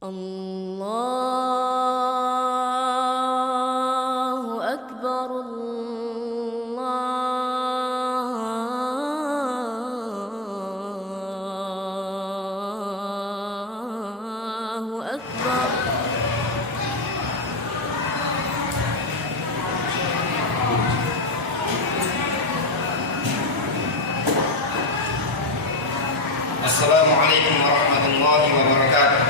الله أكبر. الله أكبر. Assalamualaikum warahmatullahi wabarakatuh.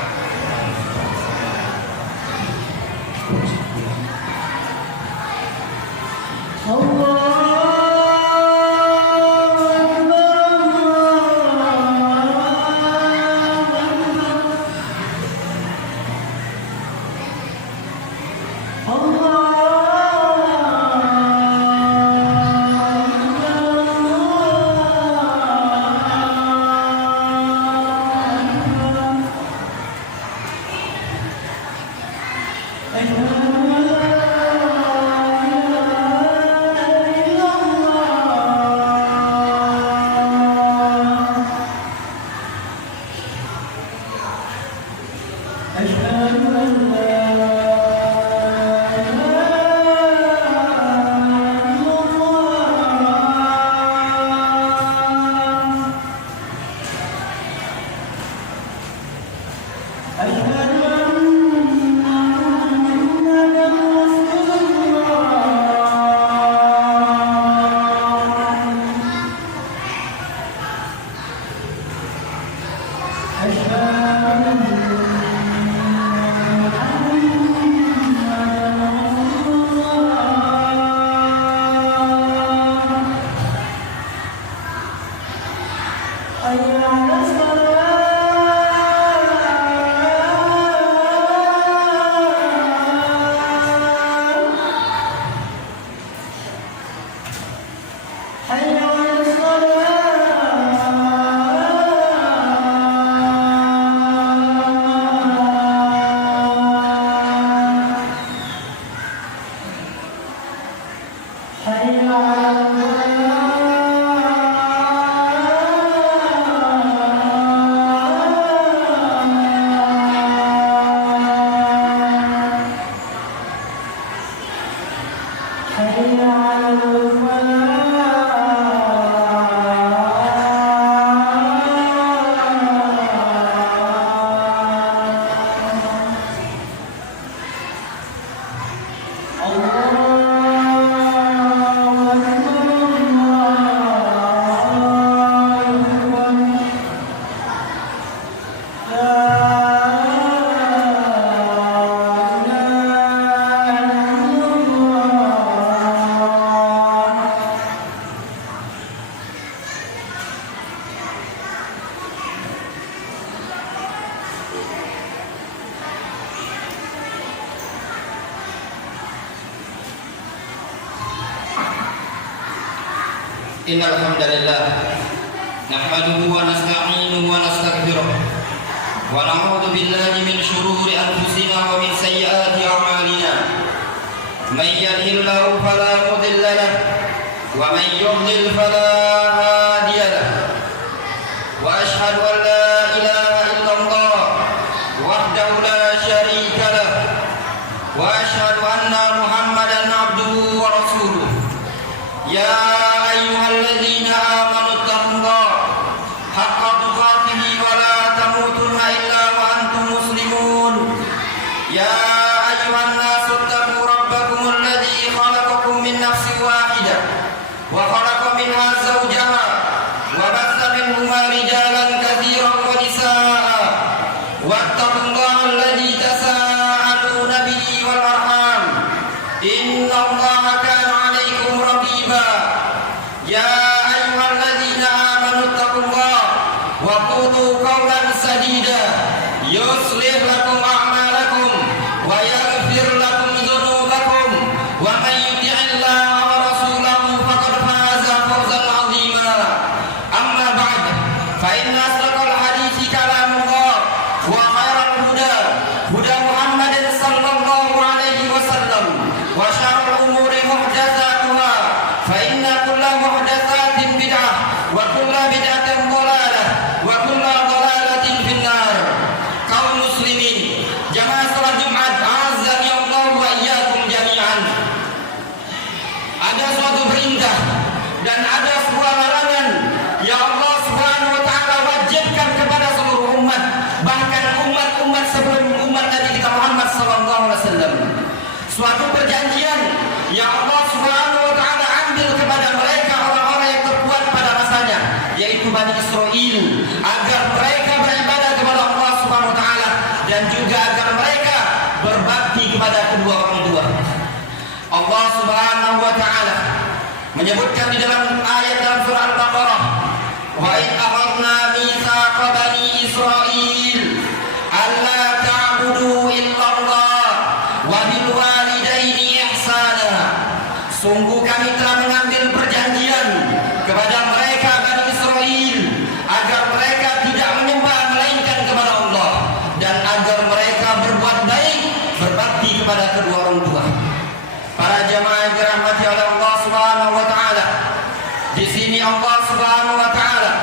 Innal hamdalillah nahmaduhu wa nasta'inuhu wa nastaghfiruh wa na'udzu billahi min shururi anfusina wa min sayyiati a'malina. May yahdihillahu fala mudilla lahu wa may yudlil fala hadiya lahu. Wa ashhadu an la ilaha illallah wahdahu la syarika lahu wa ashhadu anna Muhammadan abduhu wa rasuluh. Ya الذين آمنوا اتقوا الله حق تقاته ولا تموتن إلا وأنتم مسلمون. يا أيها الناس اتقوا ربكم الذي خلقكم من نفس واحدة وخلق منها زوجها وبث منهما رجالا كثيرا ونساء واتقوا الله الذي تساءلون به والأرحام إن الله كان عليكم رقيبا. يا أيها الذين آمنوا اتقوا الله وقولوا قولا سديدا يصلح لكم أعمالكم ويغفر لكم ذنوبكم ومن يطع الله ورسوله فقد فاز فوزا عظيما. أما بعد فإن أصدق الحديث كلام الله وخير الهدى هدى محمد صلى الله عليه وسلم وشر الأمور محدثاتها فإن كل محدثات بدعة وكل بدعة ضلالة وكل ضلالة في النار. Kaum muslimin perintah dan ada sebuah larangan yang Allah Subhanahu wa taala wajibkan kepada seluruh umat, bahkan umat-umat sebelum umat Nabi kita Muhammad sallallahu alaihi wasallam. Suatu perjanjian yang Allah Subhanahu wa taala ambil kepada mereka orang-orang yang terkuat pada masanya, yaitu Bani Israel, agar mereka beribadah kepada Allah Subhanahu wa taala dan juga agar mereka berbakti kepada kedua orang tua. Allah Subhanahu wa taala menyebutkan di dalam ayat dalam surah Al-Baqarah, wa id akhadna mitsaqa bani Israil alla ta'budu illallah wa bil walidaini ihsana. Sungguh kami telah mengambil perjanjian kepada mereka Bani Israel agar mereka tidak menyembah melainkan kepada Allah dan agar mereka berbuat baik, berbakti kepada kedua orang tua. Para jamaah yang dirahmati oleh Allah Subhanahu wa taala, di sini Allah Subhanahu wa taala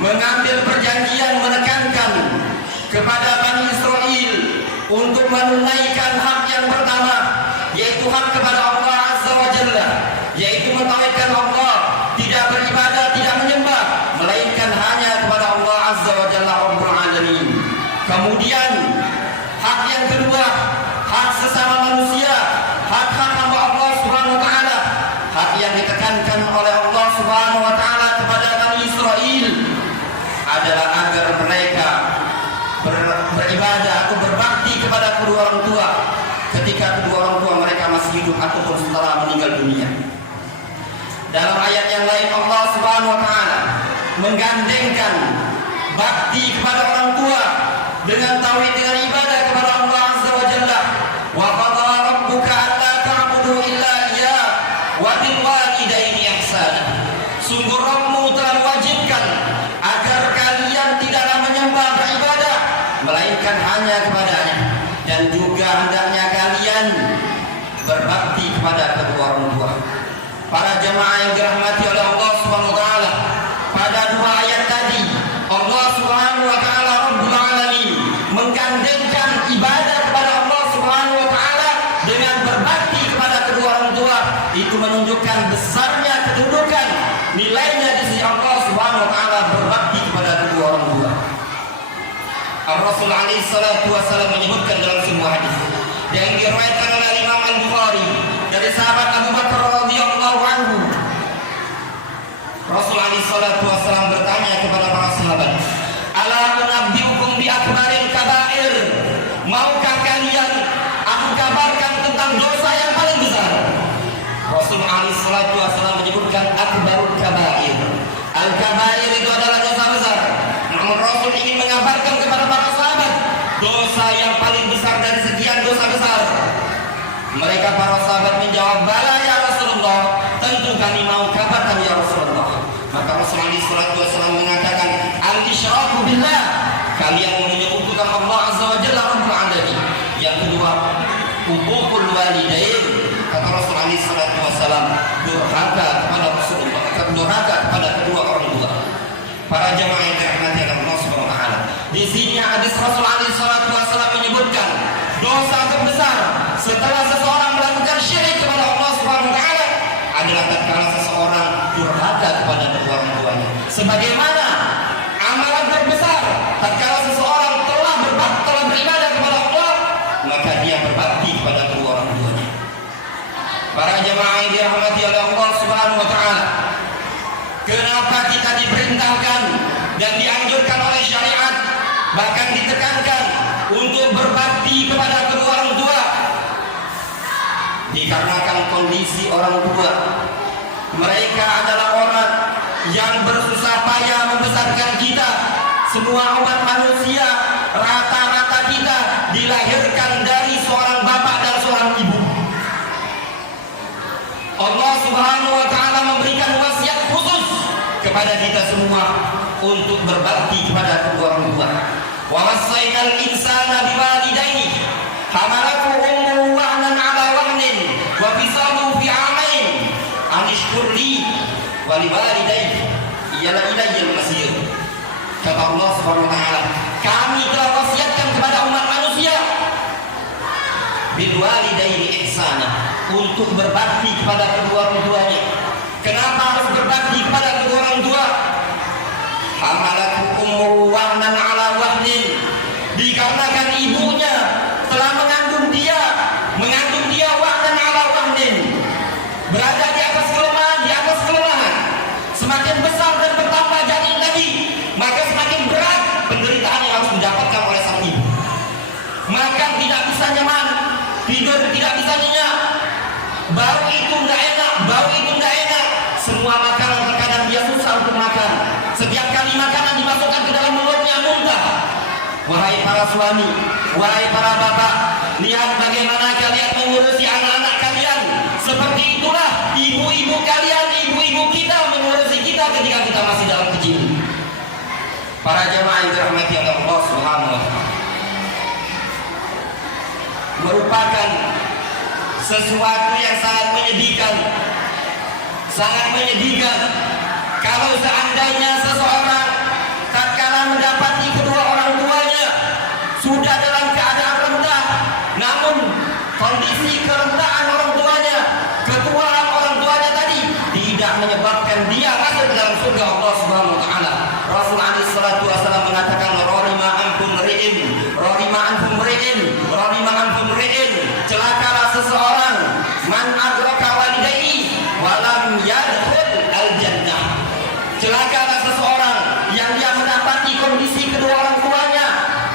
mengambil perjanjian menekankan kepada Bani Israel untuk menunaikan hak yang pertama, yaitu hak kepada Allah Azza wa Jalla, yaitu mentauhidkan Allah, tidak beribadah, tidak menyembah melainkan hanya kepada Allah Azza wa Jalla Rabbul Alamin. Kemudian hak yang kedua, hak sesama manusia, hak-hak hamba Allah Subhanahu wa taala, hak yang ditekankan oleh Allah Subhanahu wa taala kepada Bani Israel adalah agar mereka beribadah atau berbakti kepada kedua orang tua ketika kedua orang tua mereka masih hidup ataupun setelah meninggal dunia. Dalam ayat yang lain Allah Subhanahu wa taala menggandengkan bakti kepada orang tua dengan tauhid, dengan ibadah kepada Allah Azza wa Jalla. Wa qadha rabbuka alla ta'budu illa iyyah wa bil walidaini ihsana. Sungguh Rabbmu telah mewajibkan agar kalian tidaklah menyembah beribadah melainkan hanya kepadanya, dan juga hendaknya kalian berbakti kepada kedua orang tua. Para jemaah yang dirahmati oleh Allah Subhanahu wa taala, pada dua ayat tadi Allah Subhanahu wa taala Rabbul Alamin menggandengkan ibadah kepada Allah Subhanahu wa taala dengan berbakti kepada kedua orang tua. Itu menunjukkan besarnya kedudukan nilainya di sisi Allah Subhanahu wa taala berbakti kepada kedua orang tua. Rasul alaihi salatu wasallam menyebutkan dalam sebuah hadis yang diriwayatkan oleh Imam Al-Bukhari dari sahabat Abu Bakar radhiyallahu anhu. Rasul alaihi salatu wasallam bertanya kepada para sahabat, "Ala unabbiukum bi akbaril kabair?" Maukah kalian aku kabarkan tentang dosa yang paling besar? Rasul alaihi salatu wasallam menyebutkan akbarul kabair. Al-kabair itu adalah dosa besar. Namun Rasul ingin mengabarkan kepada para sahabat dosa yang paling besar dari sekian dosa besar. Mereka para sahabat menjawab, "Bala ya Rasulullah, tentu kami mau kabarkan ya Rasulullah." Maka Rasulullah SAW mengatakan, "Al-isyraku billah." Kalian menyekutukan Allah Azza wa Jalla Rabbul Alamin. Yang kedua, uququl walidain. Kata Rasulullah SAW, durhaka kepada Rasulullah, durhaka kepada kedua orang tua. Para jemaah yang dirahmati Allah Subhanahu wa taala, di sini hadis Rasulullah SAW menyebutkan dosa terbesar setelah seseorang melakukan syirik kepada Allah Subhanahu wa taala adalah tatkala seseorang durhaka kepada kedua orang tuanya. Sebagaimana amalan terbesar tatkala seseorang telah beribadah kepada Allah, maka dia berbakti kepada kedua orang tuanya. Para jemaah yang dirahmati oleh Allah Subhanahu wa taala, kenapa kita diperintahkan dan dianjurkan oleh syariat, bahkan ditekankan untuk berbakti kepada kedua orang tua? Dikarenakan kondisi orang tua, mereka adalah orang yang bersusah payah membesarkan kita. Semua umat manusia, rata-rata kita dilahirkan dari seorang bapak dan seorang ibu. Allah Subhanahu wa taala memberikan wasiat khusus kepada kita semua untuk berbakti kepada kedua orang tua. Wa wasainal insana biwalidayni hamalathu ummuhu wahnan 'ala wahnin wa fisaluhu fi 'amain an ishkur li wa liwalidayhi iyala ilayyal masir. Kata Allah Subhanahu wa taala, kami telah wasiatkan kepada umat manusia bil walidaini ihsana, untuk berbakti kepada kedua orang tuanya Kenapa harus berbakti kepada kedua orang tua? Hamalathu ummuhu wahnan ala wahnin, dikarenakan ibunya telah mengandung dia wahnan ala wahnin, berada di atas kelemahan. Semakin besar dan bertambah janin tadi, maka semakin berat penderitaan yang harus didapatkan oleh sang ibu. Makan tidak bisa nyaman, tidur tidak bisa nyenyak, bau itu enggak enak, semua makanan terkadang dia susah untuk makan. Setiap kali makanan dimasukkan ke dalam mulutnya muntah. Wahai para suami, wahai para bapak, lihat bagaimana kalian mengurusi anak-anak kalian. Seperti itulah ibu-ibu kalian, ibu-ibu kita mengurusi kita ketika kita masih dalam kecil. Para jemaah yang dirahmati oleh Allah Subhanahu wa taala, merupakan sesuatu yang sangat menyedihkan kalau seandainya seseorang tatkala mendapati kedua orang tuanya sudah dalam keadaan rendah, namun kondisi kerentahan orang tuanya, ketuaan orang tuanya tadi tidak menyebabkan dia masuk ke dalam surga Allah Subhanahu wa taala. Rasul alaihi salatu wasallam mengatakan rarima anhum ri'in, celakalah seseorang man adraka walidayhi walam yadkhul al-jannah. Celakalah seseorang yang dia mendapati kondisi kedua orang tuanya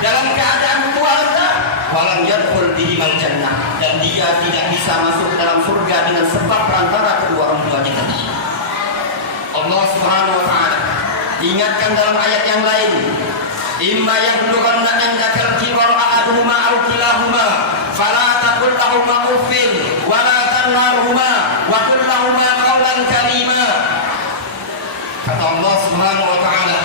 dalam keadaan keluarga walam yadkhul bihi al-jannah, dan dia tidak bisa masuk dalam surga dengan sebab perantara kedua orang tuanya tadi. Allah Subhanahu wa taala ingatkan dalam ayat yang lain, imma yablughanna indakal kibar ahaduhuma aw kilahuma fala taqul lahumā uffin wa la tanharhumā wa qul lahumā qawlan karīmā. Kata Allah Subhanahu wa taala,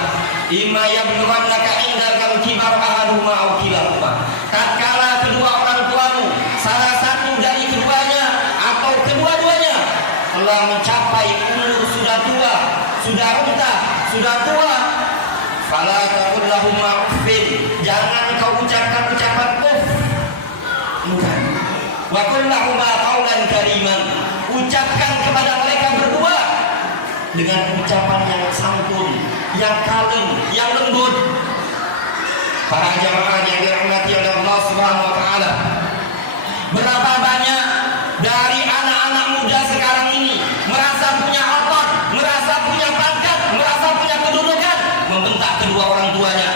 imma yablughannaka indakal kibar ahaduhuma aw kilahuma, tatkala kedua orang tuamu salah satu dari keduanya atau kedua-duanya telah mencapai umur sudah tua, sudah renta, sudah tua, fala taqul lahumā uffin, jangan kau ucapkan ucapan uff, bukan, wa qul lahumā qawlan karīman, ucapkan kepada mereka berdua dengan ucapan yang santun, yang kalem, yang lembut. Para jamaah yang dirahmati oleh Allah Subhanahu wa taala, berapa banyak dari anak-anak muda sekarang ini merasa punya otot, merasa punya pangkat, merasa punya kedudukan, membentak kedua orang tuanya.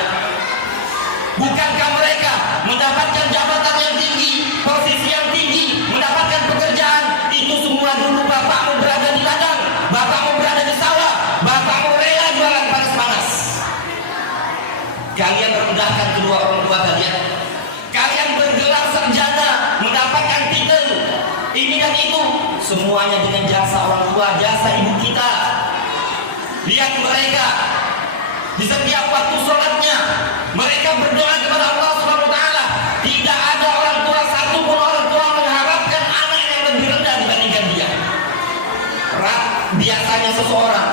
Bukankah mereka mendapatkan jabatan yang tinggi, posisi yang tinggi, mendapatkan pekerjaan? Itu semua dulu bapakmu berada di ladang, bapakmu berada di sawah, bapakmu rela jualan panas-panas. Kalian merendahkan kedua orang tua kalian. Kalian bergelar sarjana, mendapatkan titel ini dan itu, semuanya dengan jasa orang tua, jasa ibu kita. Lihat mereka di setiap waktu sholatnya, mereka berdoa kepada Allah Subhanahu wa taala. Tidak ada orang tua satupun orang tua mengharapkan anak yang lebih rendah dibandingkan dia. Biasanya seseorang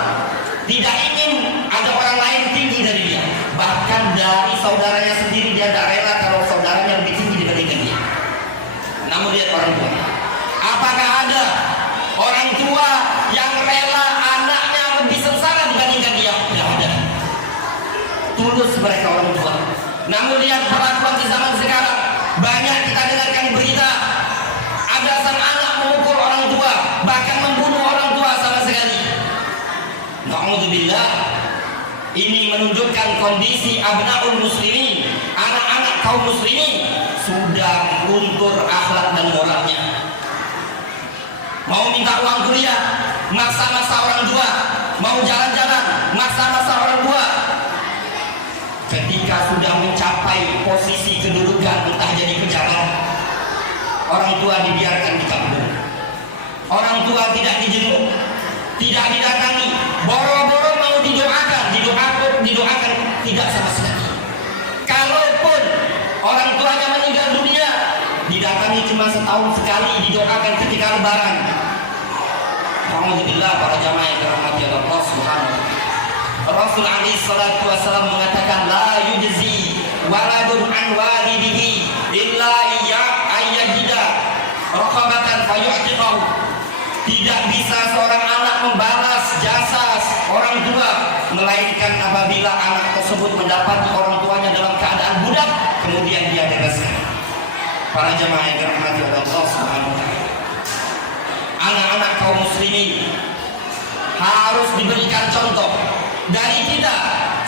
tidak ingin ada orang lain tinggi dari dia, bahkan dari saudaranya sendiri dia tidak rela kalau saudaranya lebih tinggi dibandingkan dia. Namun lihat orang tua, apakah ada orang tua yang rela anaknya lebih sengsara dibandingkan dia? Tidak ada. Tulus mereka orang tua. Namun lihat perlakuan di zaman sekarang, banyak kita dengarkan berita ada sang anak memukul orang tua, bahkan membunuh orang tua sama sekali. Na'udzubillah. Ini menunjukkan kondisi abnaul muslimin, anak-anak kaum muslimin sudah luntur akhlak dan moralnya. Mau minta uang kuliah, maksa-maksa orang tua. Mau jalan-jalan, maksa-maksa orang tua. Ketika sudah mencapai posisi kedudukan, entah jadi pejabat, orang tua dibiarkan di kampung. Orang tua tidak dijenguk, tidak didatangi. Boro-boro mau didoakan tidak sama sekali. Kalaupun orang tuanya meninggal dunia, didatangi cuma setahun sekali, didoakan ketika lebaran. Alhamdulillah para jamaah yang dirahmati Allah Subhanahu wa taala. Rasul alaihi salatu wasallam mengatakan la yujzi waladun an walidihi illa ayyajida raqabatan fayu'tiqahu. Tidak bisa seorang anak membalas atas jasa orang tua, melainkan apabila anak tersebut mendapati orang tuanya dalam keadaan budak, kemudian dia bebaskan. Para jamaah yang dirahmati oleh Allah Subhanahu wa taala, anak-anak kaum muslimin harus diberikan contoh dari kita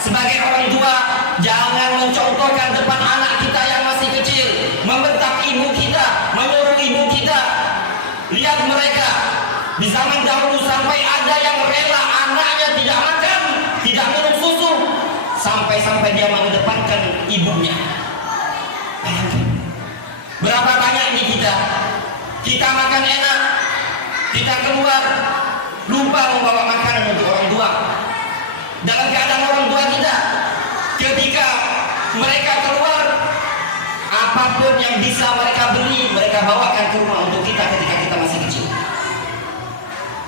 sebagai orang tua. Jangan mencontohkan depan anak kita yang masih kecil, membentak ibu kita, menyuruh ibu kita. Lihat mereka di zaman dahulu sampai ada yang rela anaknya tidak makan, tidak minum susu, sampai dia mengedepankan ibunya. Bayangkan berapa banyak ini kita makan enak, kita keluar lupa membawa makanan untuk orang tua. Dalam keadaan orang tua kita, ketika mereka keluar, apapun yang bisa mereka beli, mereka bawakan ke rumah untuk kita ketika kita masih kecil.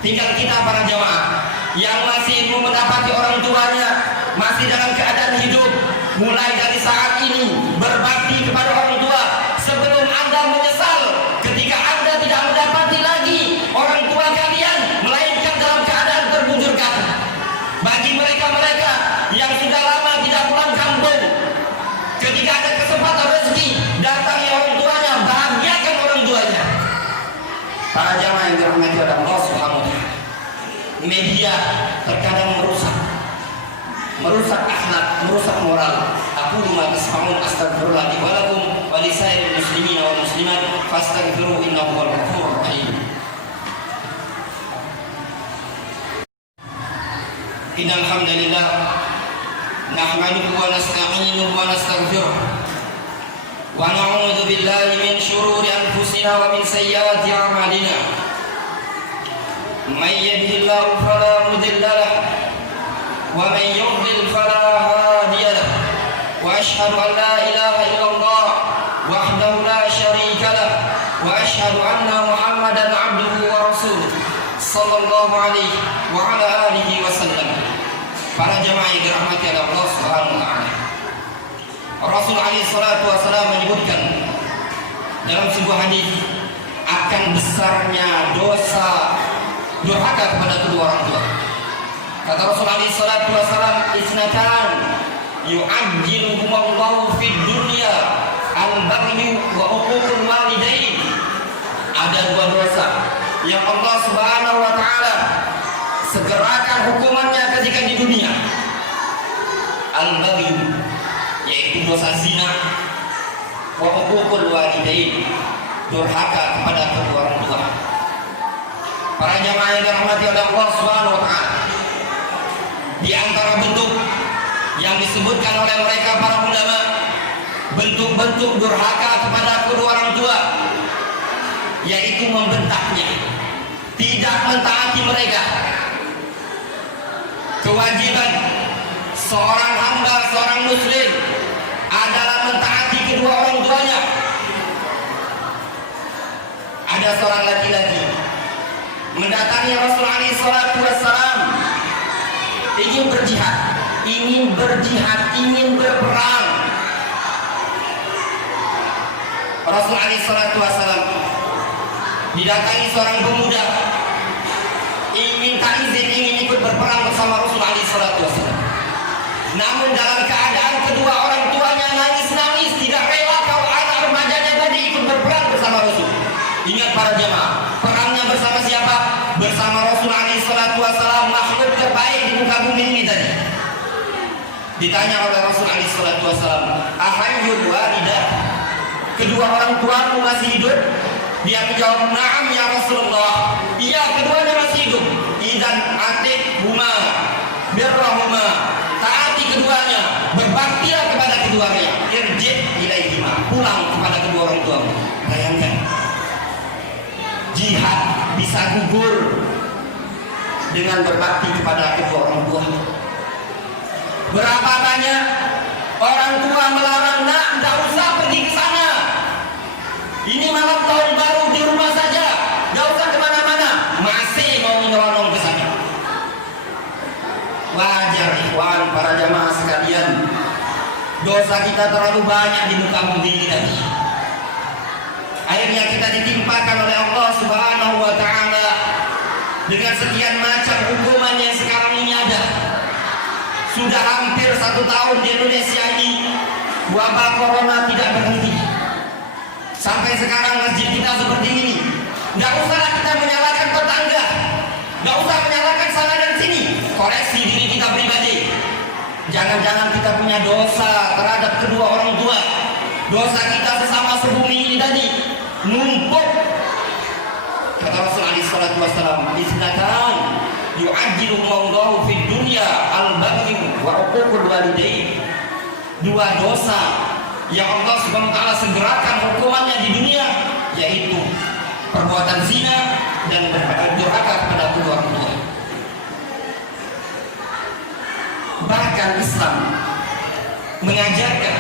Tinggal kita para jamaah yang masih belum mendapati orang tuanya, masih dalam keadaan hidup, mulai dari saat ini berbakti kepada orang tua sebelum Anda menyesal ketika Anda tidak mendapati lagi orang tua kalian, melainkan dalam keadaan terbujur kaki. Bagi mereka-mereka yang sudah lama tidak pulang kampung, ketika ada kesempatan rezeki datangi orang tuanya, bahagiakan orang tuanya. Para jamaah yang dirahmati oleh Allah Subhanahu wa taala, media terkadang merusak akhlak, merusak moral. Aku ma tasma'un astaghfirullah li wa lakum wa li sa'iril muslimin wal muslimat fastaghfiru innahu huwal ghafurur rahim. Innal hamdalillah nahmaduhu wa nasta'inuhu wa nastaghfiruh wa na'udzu billahi min shururi anfusina wa min sayyiati a'malina. May yahdihillahu fala mudilla lahu wa may yudlil fala hadiya lahu. Wa asyhadu an la ilaha illallah wahdahu la syarika lahu wa asyhadu anna Muhammadan 'abduhu wa rasuluh sallallahu alaihi wa ala alihi wasallam. Para jamaah yang dirahmati oleh Allah Subhanahu wa taala, Rasul alaihi salatu wasallam menyebutkan dalam sebuah hadis akan besarnya dosa durhaka kepada kedua orang tua. Kata Rasul alaihi salatu wasallam, isnatan yu'ajjiluhumullahu fid dunya al-baghyu wa uququl walidain. Ada dua dosa yang Allah Subhanahu wa taala segerakan hukumannya ketika di dunia. Al-baghyu yaitu dosa zina, wa uququl walidain, durhaka kepada kedua orang tua. Para jamaah yang dirahmati oleh Allah Subhanahu wa taala, di antara bentuk yang disebutkan oleh mereka para ulama, bentuk-bentuk durhaka kepada kedua orang tua, yaitu membentaknya, tidak mentaati mereka. Kewajiban seorang hamba, seorang muslim adalah mentaati kedua orang tuanya. Ada seorang laki-laki mendatangi Rasul alaihi salatu wassalam, ingin berjihad, ingin berperang. Rasul alaihi salatu wassalam didatangi seorang pemuda, ingin izin, ingin ikut berperang bersama Rasul alaihi salatu wassalam. Namun dalam keadaan kedua orang tuanya nangis-nangis, tidak rela kalau anak remajanya tadi ikut berperang bersama Rasul. Ingat para jemaah, perangnya bersama siapa? Bersama Rasul alaihi salatu wassalam, makhluk terbaik di muka bumi ini tadi. Ditanya oleh Rasul alaihi salatu wassalam, ahayyul walidah, kedua orang tuamu masih hidup? Dia menjawab, na'am ya Rasulullah, iya keduanya masih hidup. Idzan atik huma birrahuma, taati keduanya, berbaktilah kepada keduanya. Irji' ilaihima, pulang kepada kedua orang tuamu. Bayangkan, jihad bisa gugur dengan berbakti kepada kedua orang tua. Berapa banyak orang tua melarang, nak, tidak usah pergi ke sana, ini malam tahun baru di rumah saja, tidak usah kemana-mana, masih mau menyelonong ke sana. Wajar ikhwan, para jamaah sekalian, dosa kita terlalu banyak di muka bumi ini tadi. Akhirnya kita ditimpakan oleh Allah Subhanahu wa taala dengan sekian macam hukuman yang sekarang ini ada. Sudah hampir 1 tahun di Indonesia ini wabah corona tidak berhenti. Sampai sekarang masjid kita seperti ini. Nggak usah kita menyalahkan tetangga, nggak usah menyalahkan sana dan sini. Koreksi diri kita pribadi. Jangan-jangan kita punya dosa terhadap kedua orang tua. Dosa kita sesama sebumi ini tadi numpuk. Kata Rasul alaihi salatu wasallam, "Isnatan yu'ajjiluhumullahu fid dunya al-baghy wa 'uququl walidain." 2 dosa yang Allah Subhanahu wa taala segerakan hukumannya di dunia, yaitu perbuatan zina dan durhaka kepada kedua orang tua. Bahkan Islam mengajarkan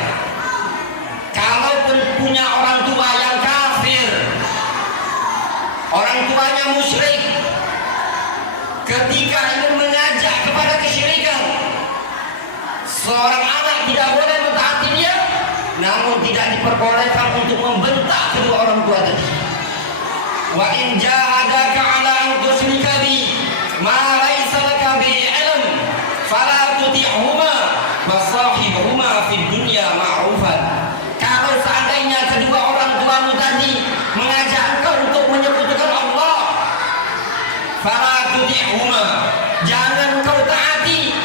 kalaupun punya orang tua yang kafir, orang tuanya musyrik, ketika ingin mengajak kepada kesyirikan, seorang anak tidak boleh mentaati dia, namun tidak diperbolehkan untuk membentak kedua orang tua tadi. Wa in jahadaka 'ala an tusyrika bi ma laysa laka bi 'ilm fala tuti'huma wa sahibhuma fid dunya ma'rufan. Kalau seandainya kedua orang tuamu tadi mengajak engkau untuk menyekutukan Allah, fala tuti'huma, jangan engkau taati.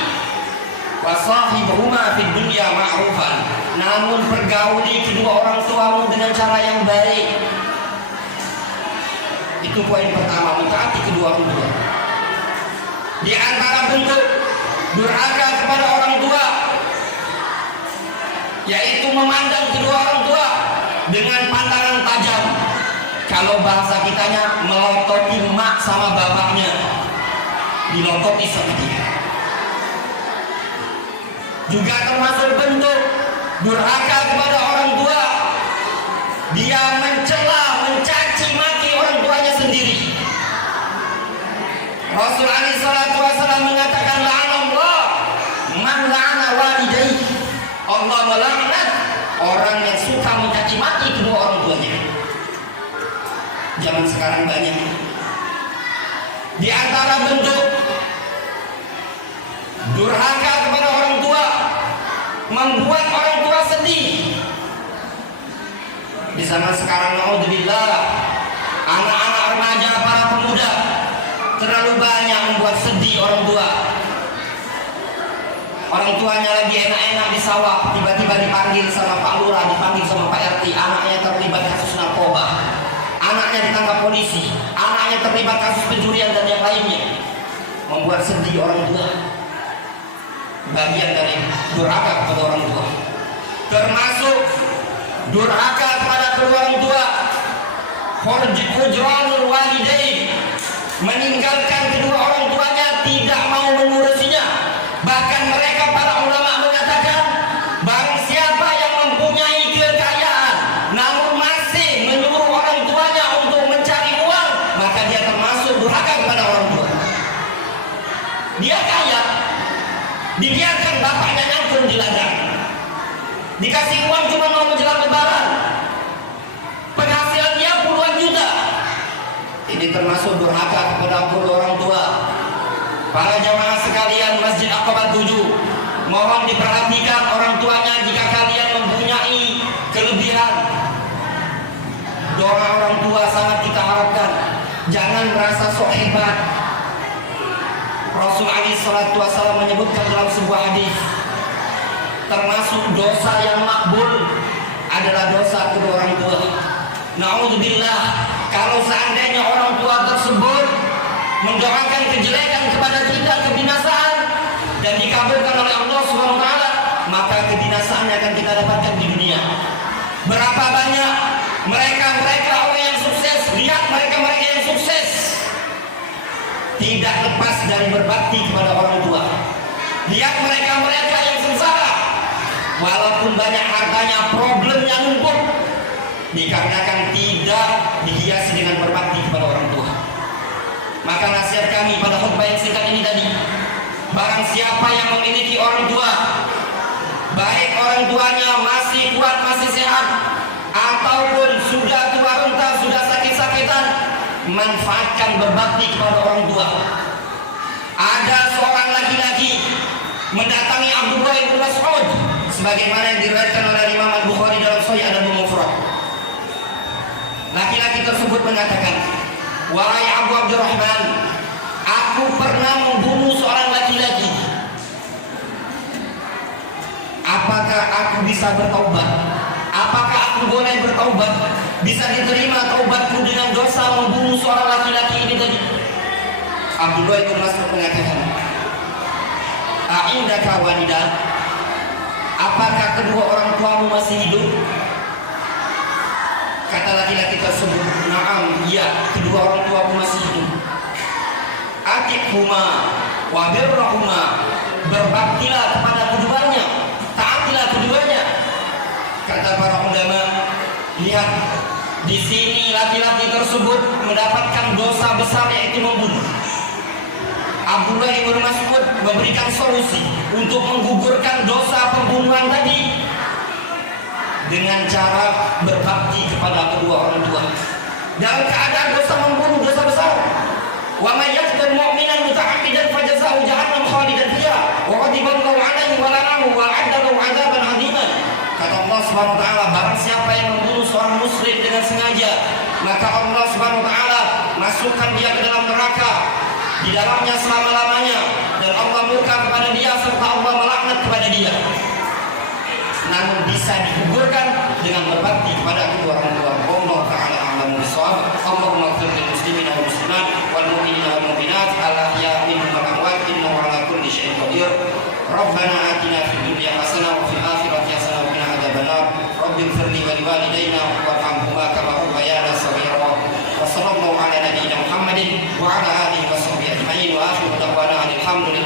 Wa sahibhuma fid dunya ma'rufan, namun pergauli kedua orang tuamu dengan cara yang baik. Itu poin pertama, mentaati kedua orang tua. Di antara bentuk durhaka kepada orang tua, yaitu memandang kedua orang tua dengan pandangan tajam. Kalau bahasa kitanya melototi mak sama bapaknya, dilototi sama dia. Juga termasuk bentuk durhaka kepada orang tua, dia mencela, mencaci maki orang tuanya sendiri. Rasul alaihi salatu wasallam mengatakan, la'anallah man la'ana walidayhi. Allah melaknat orang yang suka mencaci maki kedua orang tuanya. Zaman sekarang banyak. Di antara bentuk durhaka kepada orang tua, membuat orang tua sedih. Di zaman sekarang, naudzubillah, anak-anak remaja, para pemuda terlalu banyak membuat sedih orang tua. Orang tuanya lagi enak-enak di sawah, tiba-tiba dipanggil sama Pak Lurah, dipanggil sama Pak RT, anaknya terlibat kasus narkoba, anaknya ditangkap polisi, anaknya terlibat kasus pencurian dan yang lainnya. Membuat sedih orang tua. Bagian dari durhaka kepada orang tua. Termasuk durhaka kepada kedua orang tua, hujranul walidain, meninggalkan kedua orang tuanya, tidak mau mengurusinya. Bahkan mereka para ulama mengatakan, barang siapa yang mempunyai kekayaan namun masih menyuruh orang tuanya untuk mencari uang, maka dia termasuk durhaka kepada orang tua. Dia kaya, dibiarkan bapaknya nyangkul di ladang, dikasih uang cuma mau menjelang lebaran, penghasilan dia puluhan juta. Ini termasuk durhaka kepada kedua orang tua. Para jamaah sekalian Masjid Aqaba 7, mohon diperhatikan orang tuanya jika kalian mempunyai kelebihan. Doa orang tua sangat kita harapkan. Jangan merasa sok hebat. Rasul alaihi salatu wasallam menyebutkan dalam sebuah hadis, termasuk dosa yang makbul adalah dosa kedua orang tua. Naudzubillah, kalau seandainya orang tua tersebut mendoakan kejelekan kepada kita, kebinasaan, dan dikabulkan oleh Allah Subhanahu wa taala, maka kebinasaannya akan kita dapatkan di dunia. Berapa banyak mereka orang yang sukses, lihat mereka yang sukses tidak lepas dari berbakti kepada orang tua. Lihat mereka yang sengsara, walaupun banyak hartanya, problemnya numpuk, dikarenakan tidak dihiasi dengan berbakti kepada orang tua. Maka nasihat kami pada khutbah yang singkat ini tadi, barang siapa yang memiliki orang tua, baik orang tuanya masih kuat, masih sehat, ataupun sudah tua renta, sudah sakit-sakitan, manfaatkan berbakti kepada orang tua. mendatangi Abdullah bin Mas'ud sebagaimana yang diriwayatkan oleh Imam Al-Bukhari dalam Sahih Adabul Mufrad. Laki-laki tersebut mengatakan, "Wahai Abu Abdurrahman, aku pernah membunuh seorang laki-laki. Apakah aku bisa bertaubat? Apakah aku boleh bertaubat? Bisa diterima taubatku dengan dosa membunuh seorang laki-laki ini tadi?" Abdullah bin Mas'ud mengatakan, "A'indaka walidah? Apakah kedua orang tuamu masih hidup?" Kata laki-laki tersebut, "Na'am, iya, kedua orang tuaku masih hidup." "Atiqhuma wa birrahuma." Berbaktilah kepada keduanya, taatilah keduanya. Kata para ulama, lihat di sini laki-laki tersebut mendapatkan dosa besar yaitu membunuh. Abdullah bin Mas'ud memberikan solusi untuk menggugurkan dosa pembunuhan tadi dengan cara berbakti kepada kedua orang tua. Dalam keadaan dosa membunuh dosa besar. Wa may yaqtul mu'minan muta'ammidan fajaza'u jahannam khalidan fiha wa ghadiba Allahu 'alaihi wa la'anahu wa 'adda lahu 'adzaban 'aziman. Kata Allah Subhanahu wa taala, barang siapa yang membunuh seorang muslim dengan sengaja, maka Allah Subhanahu wa taala masukkan dia ke dalam neraka, di dalamnya selama-lamanya, dan Allah murka kepada dia serta Allah melaknat kepada dia. Namun bisa digugurkan dengan berbakti kepada kedua orang tua. Allah taala a'lamu bissawab. Allahumma ighfir lil muslimina wal muslimat wal mu'minina wal mu'minat al ahya'i minhum wal amwat innahu 'ala kulli syai'in qadir. Rabbana atina fid dunya hasanah wa fil akhirati hasanah wa qina adzabannar. Rabbi ighfir li wa liwalidayna warhamhuma kama rabbayana shaghira. Wa sallallahu ala nabiyyina Muhammadin wa ala alihi wa sahbihi ajma'in wa akhiru da'wana alhamdulillah.